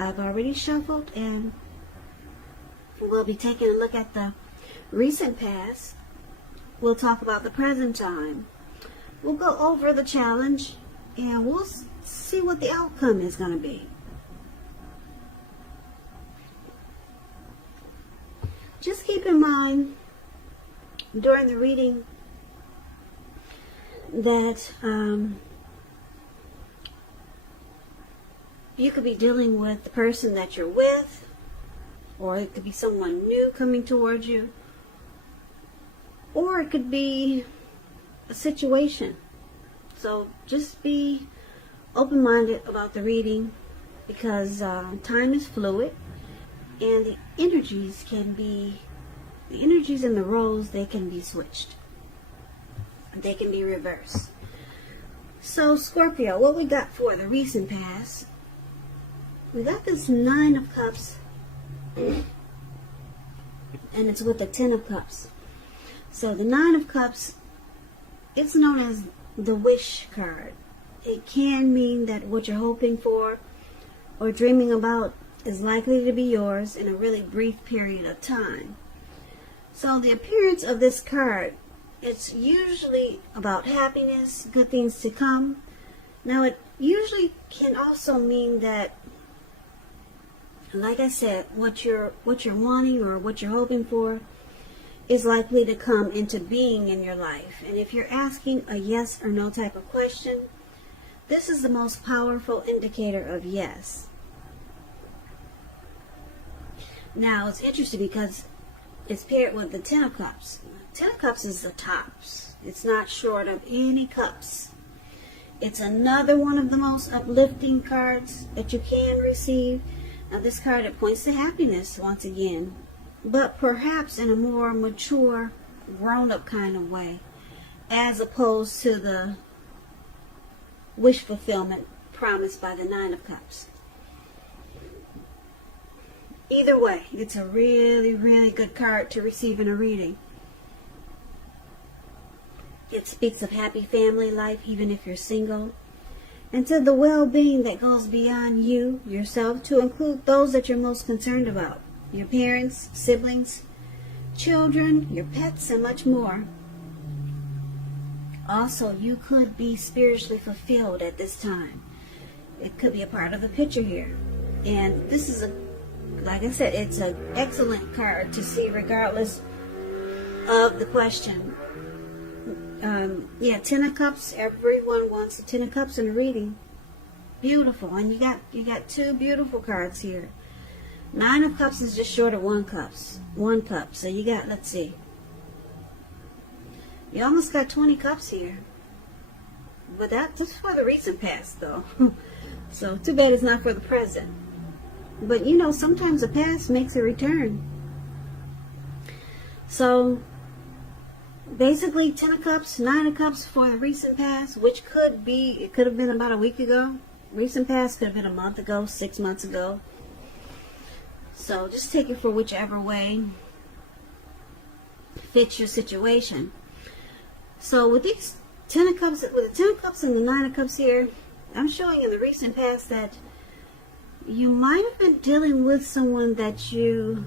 I've already shuffled, and we'll be taking a look at the recent past. We'll talk about the present time. We'll go over the challenge, and we'll see what the outcome is going to be. Just keep in mind during the reading that you could be dealing with the person that you're with, or it could be someone new coming towards you, or it could be a situation. So just be open-minded about the reading, because time is fluid, and the energies and the roles, they can be switched. They can be reversed. So Scorpio, what we got for the recent past, we got this 9 of Cups, and it's with the 10 of Cups. So the 9 of Cups, it's known as the wish card. It can mean that what you're hoping for or dreaming about is likely to be yours in a really brief period of time. So the appearance of this card, it's usually about happiness, good things to come. Now it usually can also mean that, like I said, what you're wanting or what you're hoping for is likely to come into being in your life. And if you're asking a yes or no type of question, this is the most powerful indicator of yes. Now it's interesting because it's paired with the 10 of Cups. 10 of Cups is the tops. It's not short of any cups. It's another one of the most uplifting cards that you can receive. Now this card, it points to happiness once again, but perhaps in a more mature, grown-up kind of way, as opposed to the wish fulfillment promised by the 9 of Cups. Either way, it's a really, really good card to receive in a reading. It speaks of happy family life, even if you're single, and to the well-being that goes beyond you, yourself, to include those that you're most concerned about. Your parents, siblings, children, your pets, and much more. Also, you could be spiritually fulfilled at this time. It could be a part of the picture here. And this is like I said, it's an excellent card to see regardless of the question. 10 of Cups, everyone wants a 10 of Cups in a reading. Beautiful. And you got 2 beautiful cards here. 9 of Cups is just short of 1 cup. So you got, let's see, you almost got 20 cups here. But that's for the recent past, though. So too bad it's not for the present. But you know, sometimes the past makes a return. So basically 10 of Cups, 9 of Cups for the recent past, which could be, it could have been about a week ago. Recent past could have been a month ago, 6 months ago. So just take it for whichever way fits your situation. So with these 10 of Cups, with the 10 of Cups and the 9 of Cups here, I'm showing in the recent past that you might have been dealing with someone that you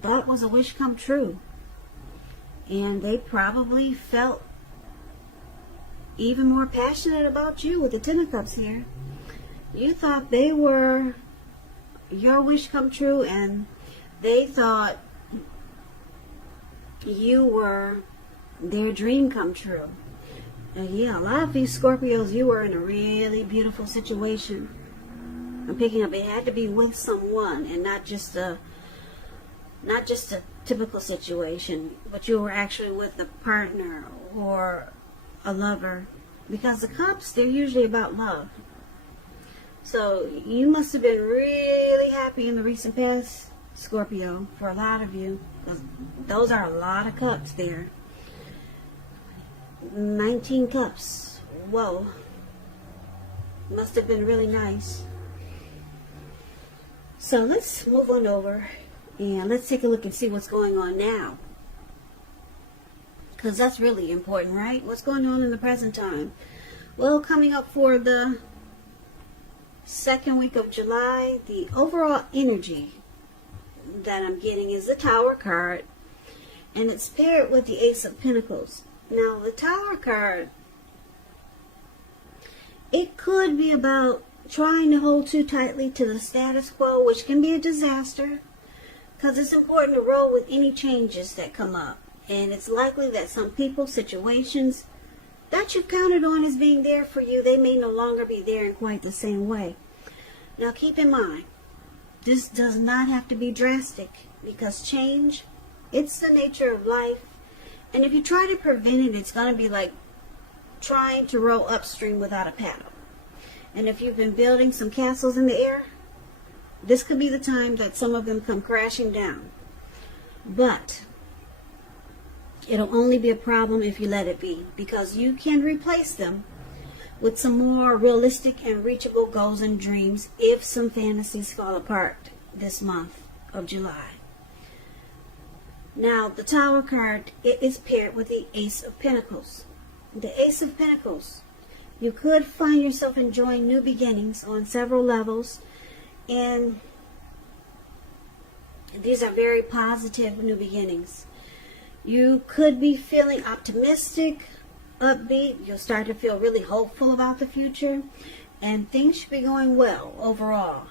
thought was a wish come true. And they probably felt even more passionate about you with the 10 of Cups here. You thought they were your wish come true, and they thought you were their dream come true. And yeah, a lot of these Scorpios, you were in a really beautiful situation. I'm picking up, it had to be with someone and not just a typical situation, but you were actually with a partner or a lover, because the Cups, they're usually about love. So you must have been really happy in the recent past, Scorpio, for a lot of you. Those are a lot of cups there. 19 cups. Whoa. Must have been really nice. So let's move on over and let's take a look and see what's going on now. Because that's really important, right? What's going on in the present time? Well, coming up for the second week of July, the overall energy that I'm getting is the Tower card, and it's paired with the Ace of Pentacles. Now, the Tower card, it could be about trying to hold too tightly to the status quo, which can be a disaster, because it's important to roll with any changes that come up. And it's likely that some people, situations that you've counted on as being there for you, they may no longer be there in quite the same way. Now, keep in mind, this does not have to be drastic, because change, it's the nature of life. And if you try to prevent it, it's going to be like trying to row upstream without a paddle. And if you've been building some castles in the air, this could be the time that some of them come crashing down. But it'll only be a problem if you let it be, because you can replace them with some more realistic and reachable goals and dreams if some fantasies fall apart this month of July. Now, the Tower card, it is paired with the Ace of Pentacles. The Ace of Pentacles, you could find yourself enjoying new beginnings on several levels, and these are very positive new beginnings. You could be feeling optimistic, upbeat. You'll start to feel really hopeful about the future, and things should be going well overall.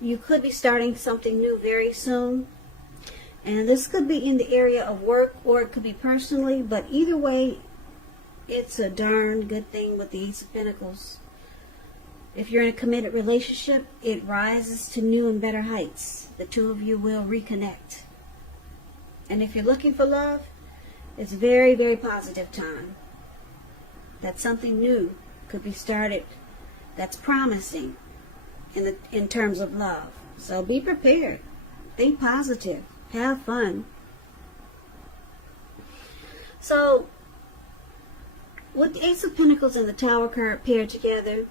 You could be starting something new very soon, and this could be in the area of work, or it could be personally, but either way, it's a darn good thing with the Ace of Pentacles. If you're in a committed relationship, it rises to new and better heights. The two of you will reconnect. And if you're looking for love, it's a very, very positive time. That something new could be started that's promising in terms of love. So be prepared. Think positive. Have fun. So, with the Ace of Pentacles and the Tower card paired together,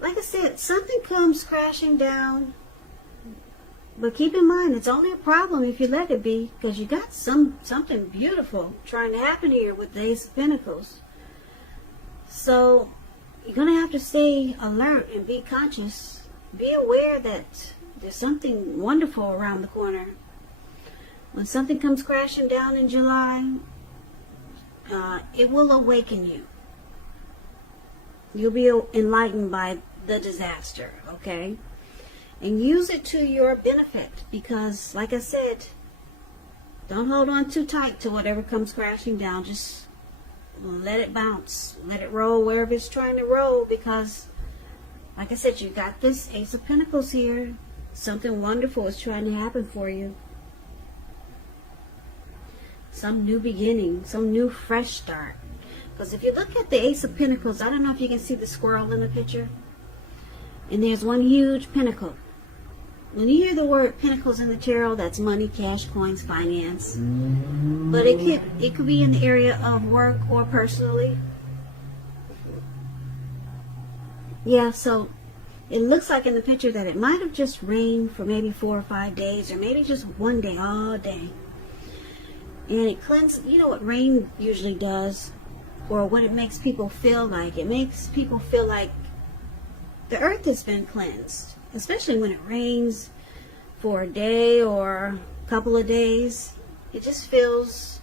like I said, something comes crashing down. But keep in mind, it's only a problem if you let it be, because you got something beautiful trying to happen here with the Ace of Pentacles. So you're going to have to stay alert and be conscious. Be aware that there's something wonderful around the corner. When something comes crashing down in July, it will awaken you. You'll be enlightened by the disaster, okay? And use it to your benefit, because, like I said, don't hold on too tight to whatever comes crashing down. Just let it bounce. Let it roll wherever it's trying to roll, because, like I said, you got this Ace of Pentacles here. Something wonderful is trying to happen for you. Some new beginning, some new fresh start. Because if you look at the Ace of Pentacles, I don't know if you can see the squirrel in the picture. And there's one huge pinnacle. When you hear the word pentacles in the tarot, that's money, cash, coins, finance. But it could be in the area of work or personally. Yeah, so it looks like in the picture that it might have just rained for maybe 4 or 5 days, or maybe just one day, all day. And it cleanses, you know what rain usually does, or what it makes people feel like. It makes people feel like the earth has been cleansed, especially when it rains for a day or a couple of days. It just feels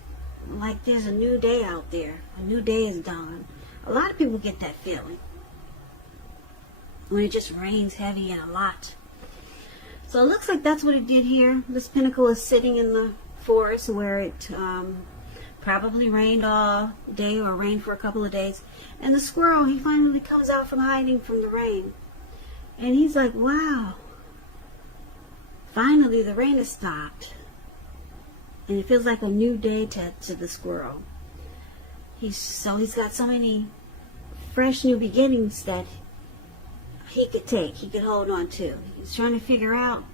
like there's a new day out there. A new day is dawned. A lot of people get that feeling when it just rains heavy and a lot. So it looks like that's what it did here. This pinnacle is sitting in the forest where it probably rained all day or rained for a couple of days. And the squirrel, he finally comes out from hiding from the rain. And he's like, wow, finally the rain has stopped. And it feels like a new day to the squirrel. He's got so many fresh new beginnings that he could hold on to. He's trying to figure out,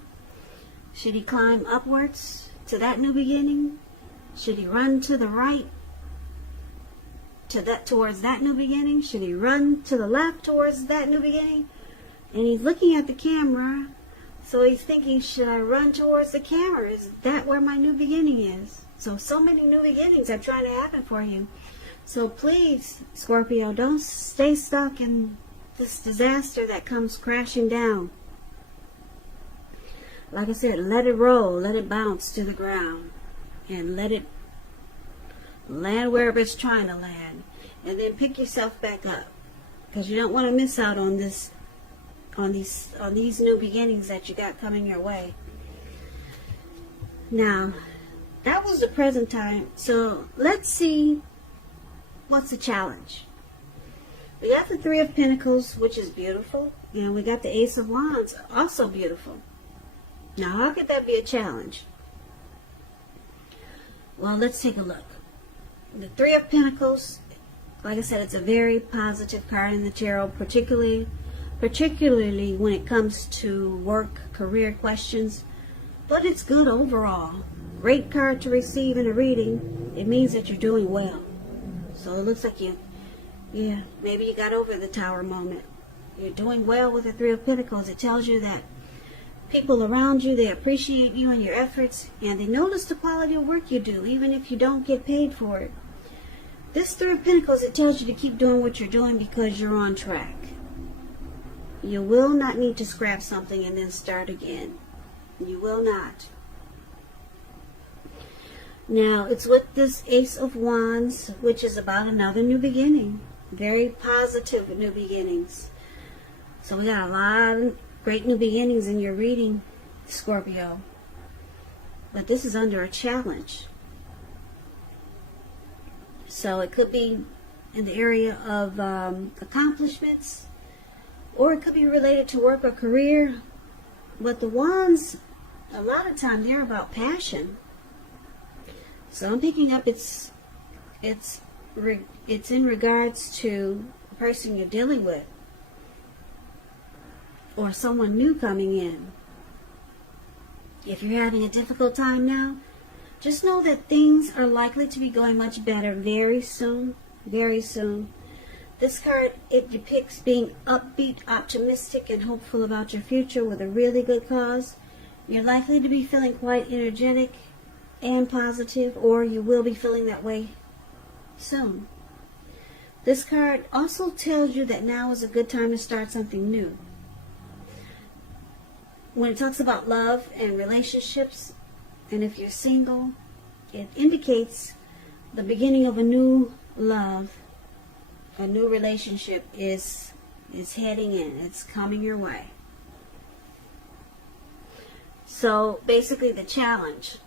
should he climb upwards to that new beginning? Should he run to the right towards that new beginning? Should he run to the left towards that new beginning? And he's looking at the camera, so he's thinking, should I run towards the camera? Is that where my new beginning is? So many new beginnings are trying to happen for you. So please, Scorpio, don't stay stuck in this disaster that comes crashing down. Like I said, let it roll, let it bounce to the ground, and let it land wherever it's trying to land, and then pick yourself back up, because you don't want to miss out on this, on these new beginnings that you got coming your way. Now, that was the present time. So let's see what's the challenge. We got the Three of Pentacles, which is beautiful, and we got the Ace of Wands, also beautiful. Now, how could that be a challenge? Well, let's take a look. The Three of Pentacles, like I said, it's a very positive card in the tarot, particularly when it comes to work, career questions. But it's good overall. Great card to receive in a reading. It means that you're doing well. So it looks like maybe you got over the Tower moment. You're doing well with the Three of Pentacles. It tells you that people around you, they appreciate you and your efforts, and they notice the quality of work you do, even if you don't get paid for it. This Three of Pentacles, it tells you to keep doing what you're doing because you're on track. You will not need to scrap something and then start again. You will not. Now, it's with this Ace of Wands, which is about another new beginning. Very positive new beginnings. So we got a lot of great new beginnings in your reading, Scorpio. But this is under a challenge. So it could be in the area of accomplishments, or it could be related to work or career. But the Wands, a lot of time, they're about passion. So I'm picking up it's in regards to the person you're dealing with, or someone new coming in. If you're having a difficult time now, just know that things are likely to be going much better very soon, very soon. This card, it depicts being upbeat, optimistic, and hopeful about your future with a really good cause. You're likely to be feeling quite energetic and positive, or you will be feeling that way soon. This card also tells you that now is a good time to start something new. When it talks about love and relationships, and if you're single, it indicates the beginning of a new love. A new relationship is heading in. It's coming your way. So basically the challenge,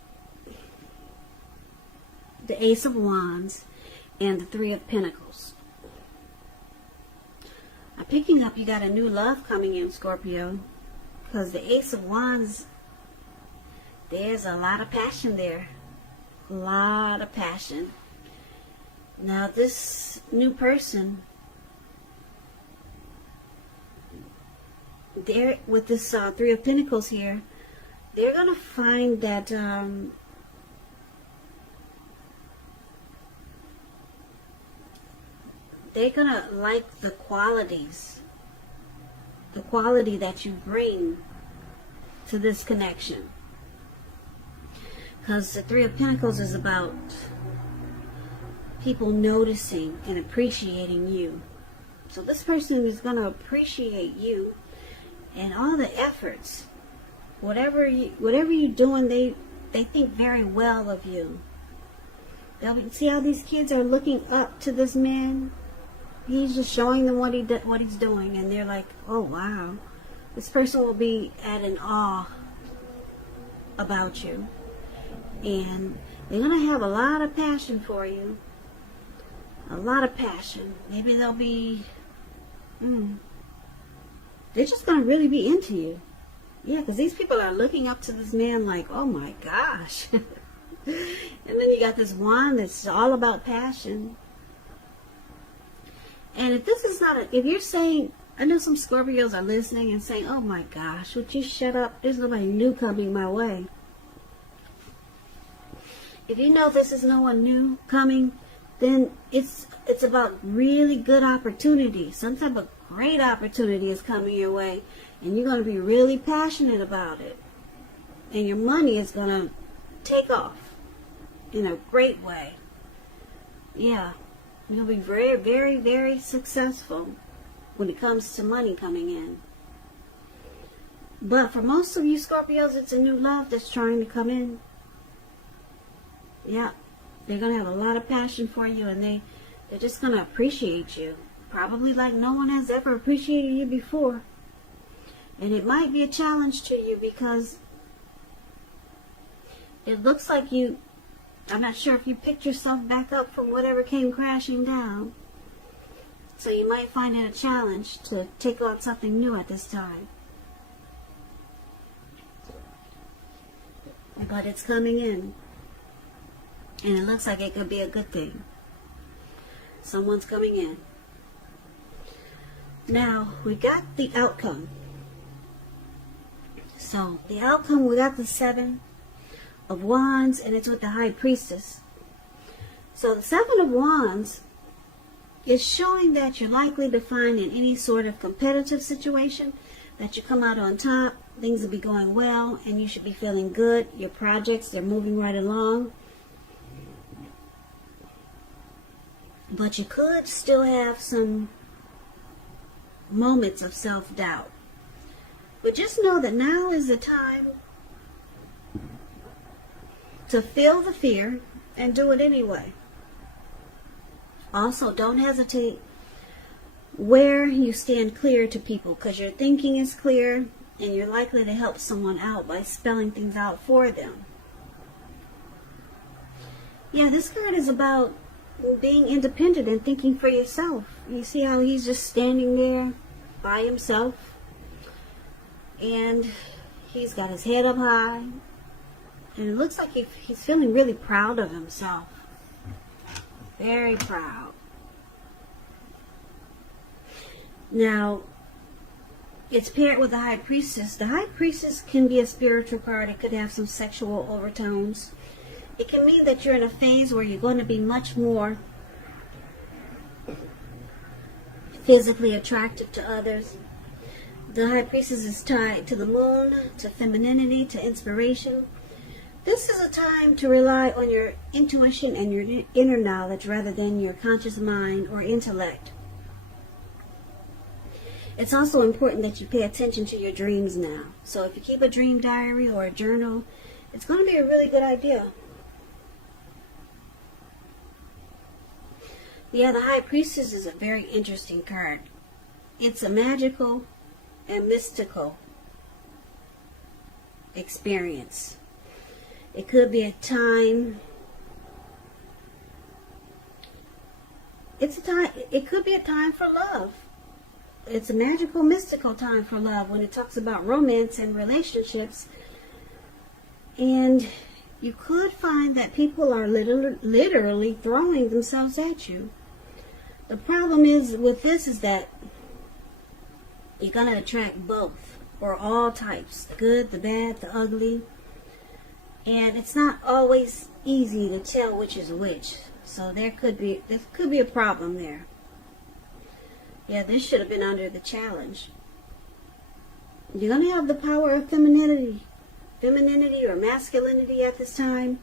the Ace of Wands and the Three of Pentacles. I'm picking up you got a new love coming in, Scorpio, because the Ace of Wands, there's a lot of passion there. A lot of passion. Now this new person, they're with this Three of Pentacles here, they're going to find that they're going to like the qualities, the quality that you bring to this connection. Because the Three of Pentacles is about people noticing and appreciating you. So this person is going to appreciate you and all the efforts. Whatever you're doing, they think very well of you. See how these kids are looking up to this man? He's just showing them what he's doing, and they're like, oh wow. This person will be at an awe about you. And they're going to have a lot of passion for you. A lot of passion. Maybe they'll be, they're just going to really be into you. Yeah, because these people are looking up to this man like, oh my gosh. And then you got this wand that's all about passion. And if this is not if you're saying, I know some Scorpios are listening and saying, oh my gosh, would you shut up? There's nobody new coming my way. If you know this is no one new coming, then it's about really good opportunity. Some type of great opportunity is coming your way, and you're going to be really passionate about it. And your money is going to take off in a great way. Yeah, you'll be very, very, very successful. when it comes to money coming in. But for most of you Scorpios, it's a new love that's trying to come in. Yeah, they're going to have a lot of passion for you, and they're just going to appreciate you. Probably like no one has ever appreciated you before. And it might be a challenge to you because it looks like I'm not sure if you picked yourself back up from whatever came crashing down. So you might find it a challenge to take on something new at this time. But it's coming in. And it looks like it could be a good thing. Someone's coming in. Now, we got the outcome. So, the outcome, we got the 7 of Wands, and it's with the High Priestess. So, the 7 of Wands is showing that you're likely to find in any sort of competitive situation that you come out on top. Things will be going well, and you should be feeling good. Your projects, they're moving right along. But you could still have some moments of self-doubt. But just know that now is the time to feel the fear and do it anyway. Also, don't hesitate where you stand clear to people, because your thinking is clear and you're likely to help someone out by spelling things out for them. Yeah, this card is about being independent and thinking for yourself. You see how he's just standing there by himself, and he's got his head up high, and it looks like he's feeling really proud of himself. Very proud. Now, it's paired with the High Priestess. The High Priestess can be a spiritual card. It could have some sexual overtones. It can mean that you're in a phase where you're going to be much more physically attractive to others. The High Priestess is tied to the moon, to femininity, to inspiration. This is a time to rely on your intuition and your inner knowledge rather than your conscious mind or intellect. It's also important that you pay attention to your dreams now. So if you keep a dream diary or a journal, it's going to be a really good idea. Yeah, the High Priestess is a very interesting card. It's a magical and mystical experience. It could be a time. It could be a time for love. It's a magical, mystical time for love when it talks about romance and relationships. And you could find that people are literally throwing themselves at you. The problem is with this is that you're going to attract both, or all types, the good, the bad, the ugly. And it's not always easy to tell which is which. So there could be a problem there. Yeah, this should have been under the challenge. You're going to have the power of femininity or masculinity at this time.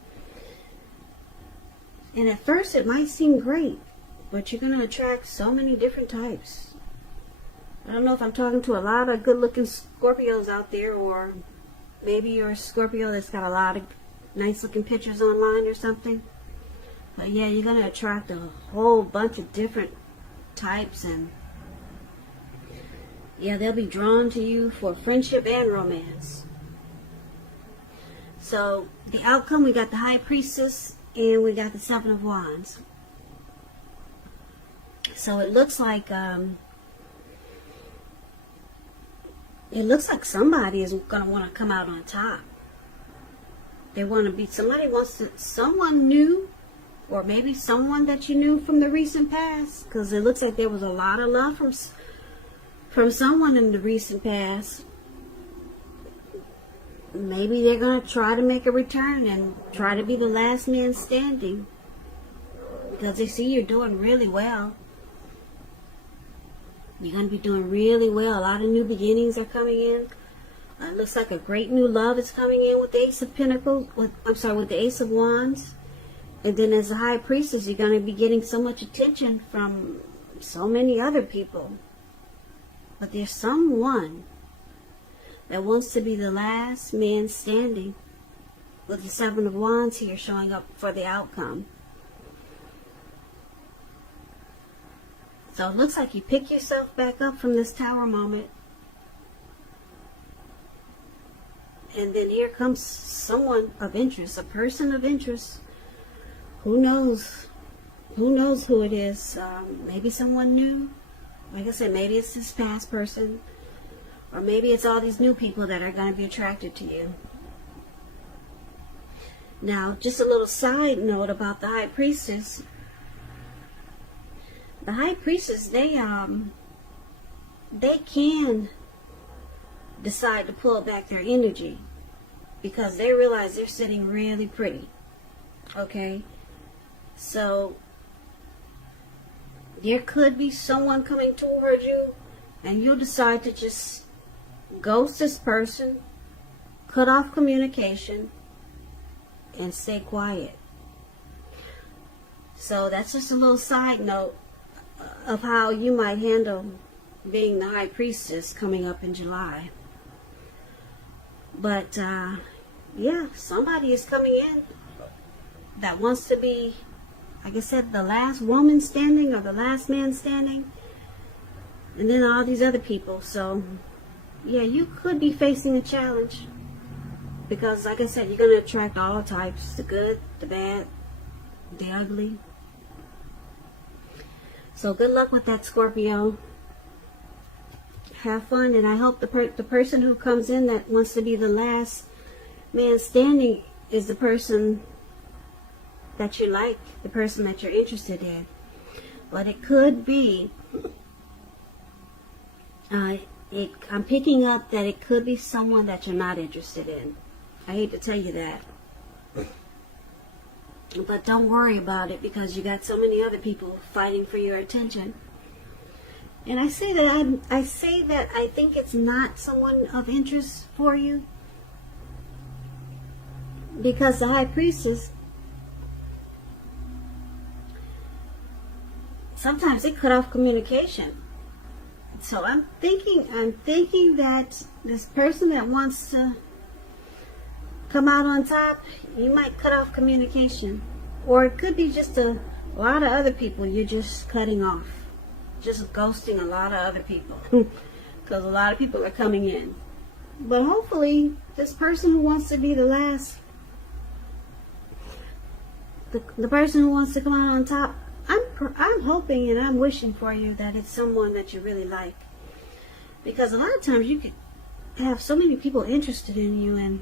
And at first it might seem great, but you're going to attract so many different types. I don't know if I'm talking to a lot of good-looking Scorpios out there, or maybe you're a Scorpio that's got a lot of nice-looking pictures online or something. But yeah, you're going to attract a whole bunch of different types, and yeah, they'll be drawn to you for friendship and romance. So, the outcome, we got the High Priestess and we got the 7 of Wands. So, it looks like somebody is going to want to come out on top. They want to be, someone new, or maybe someone that you knew from the recent past, because it looks like there was a lot of love from someone in the recent past. Maybe they're going to try to make a return and try to be the last man standing, because they see you're doing really well. You're going to be doing really well. A lot of new beginnings are coming in. It looks like a great new love is coming in with the Ace of Pentacles. With the Ace of Wands. And then as a High Priestess, you're going to be getting so much attention from so many other people. But there's someone that wants to be the last man standing, with the Seven of Wands here showing up for the outcome. So it looks like you pick yourself back up from this Tower moment. And then here comes someone of interest, a person of interest. Who knows? Who knows who it is? Maybe someone new. Like I said, maybe it's this past person. Or maybe it's all these new people that are going to be attracted to you. Now, just a little side note about the High Priestess. The High Priestess, they can decide to pull back their energy because they realize they're sitting really pretty. Okay? So, there could be someone coming toward you and you'll decide to just ghost this person, cut off communication, and stay quiet. So that's just a little side note of how you might handle being the High Priestess coming up in July. But yeah, somebody is coming in that wants to be, like I said, the last woman standing or the last man standing, and then all these other people. So yeah, you could be facing a challenge. Because, like I said, you're going to attract all types. The good, the bad, the ugly. So, good luck with that, Scorpio. Have fun. And I hope the person who comes in that wants to be the last man standing is the person that you like. The person that you're interested in. But it could be... I'm picking up that it could be someone that you're not interested in. I hate to tell you that. But don't worry about it because you got so many other people fighting for your attention. And I say that I think it's not someone of interest for you. Because the High Priestess, sometimes they cut off communication. So I'm thinking that this person that wants to come out on top, you might cut off communication. Or it could be just a lot of other people you're just cutting off. Just ghosting a lot of other people. Because a lot of people are coming in. But hopefully, this person who wants to be the last, the person who wants to come out on top, I'm hoping and I'm wishing for you that it's someone that you really like. Because a lot of times you could have so many people interested in you and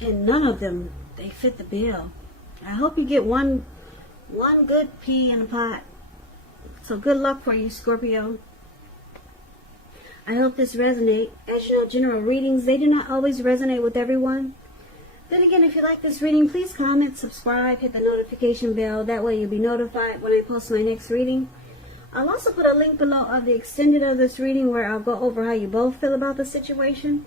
none of them, they fit the bill. I hope you get one good pea in a pot. So good luck for you, Scorpio. I hope this resonates. As you know, general readings, they do not always resonate with everyone. Then again, if you like this reading, please comment, subscribe, hit the notification bell. That way you'll be notified when I post my next reading. I'll also put a link below of the extended of this reading where I'll go over how you both feel about the situation.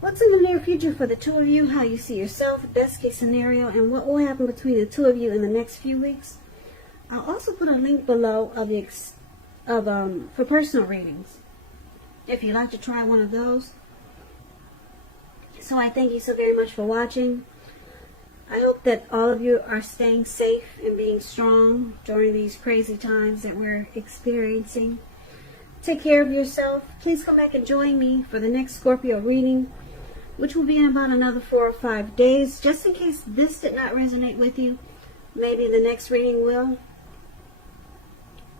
What's in the near future for the two of you, how you see yourself, best case scenario, and what will happen between the two of you in the next few weeks. I'll also put a link below of for personal readings, if you'd like to try one of those. So I thank you so very much for watching. I hope that all of you are staying safe and being strong during these crazy times that we're experiencing. Take care of yourself. Please come back and join me for the next Scorpio reading, which will be in about another 4 or 5 days. Just in case this did not resonate with you, maybe the next reading will.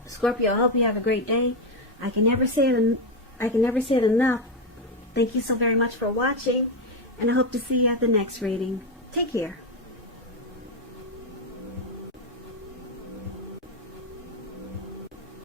Scorpio, I hope you have a great day. I can never say it enough. Thank you so very much for watching, and I hope to see you at the next reading. Take care.